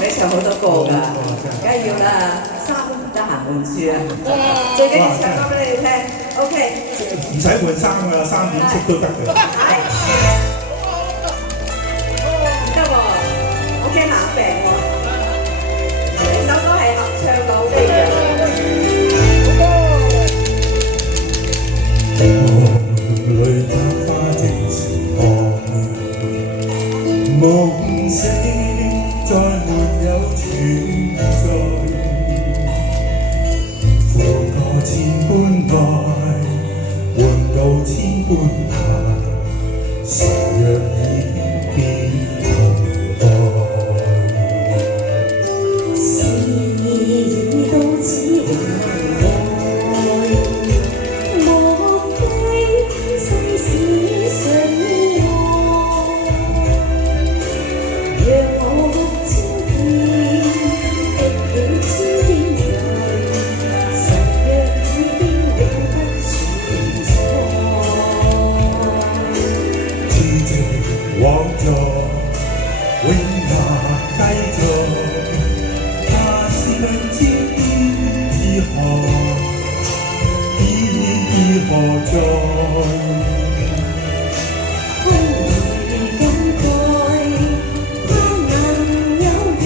你唱好多歌㗎，梗係要啦，衫都唔得閒換住啊，最緊要唱歌俾你哋聽，OK。唔使換衫㗎，3點式都得㗎。係，唔得喎，我驚冷病喎。呢首歌係合唱老啲嘅。淚百花正時看，夢醒再沒有存在，負過千般愛，換到千般恨，誰若已經變同愛，事已到此為愛，莫非世事常意外？讓我千遍的起千遍來，神若已經永不存在。痴情枉作，永難繼續。他是對千遍之何，意何在？空餘感慨，他能有日，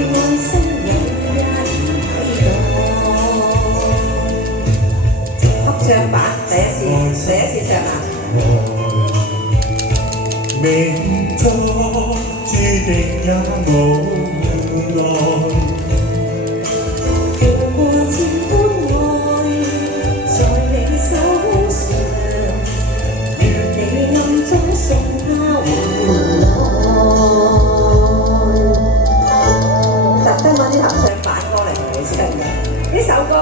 愛心有一替代。合唱版第一次唱啊！命中注定也無奈，負過千般愛，在你手上，願你暗中送他回來。特登揾啲合唱版歌嚟同你唱嘅。呢首歌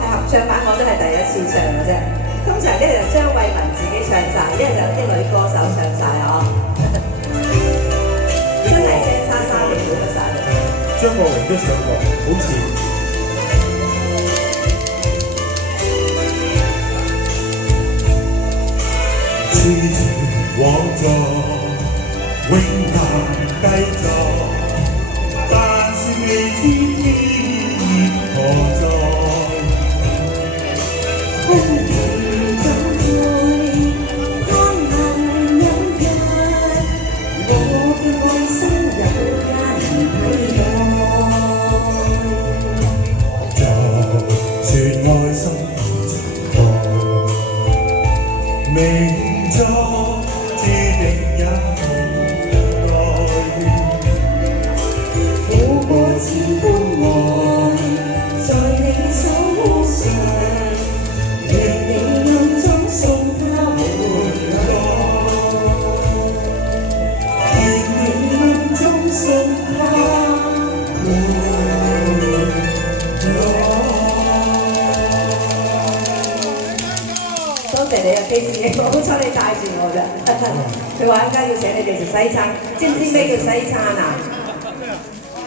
係合唱版，我都係第一次唱嘅啫。通常呢就張慧文自己唱晒，呢就有啲女歌手唱晒哦。真係聲沙沙地估得晒。張國榮都唱過，好似。痴情枉作，永難繼續，但是未知意何在？空餘感慨，他能有日，我嘅愛心有人替代。就算愛心無情，命中注定也無奈。負過千般愛，在你手上，願你暗中送他回來。願你暗中送他回來。多謝你啊，基師，好彩你帶住我咋。佢話陣間要請你哋食西餐，知唔知咩叫西餐啊？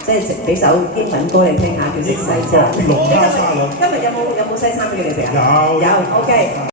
即係俾首英文歌你聽下，叫識西餐。龍蝦沙律。今日有冇西餐俾佢哋食啊？有有，OK。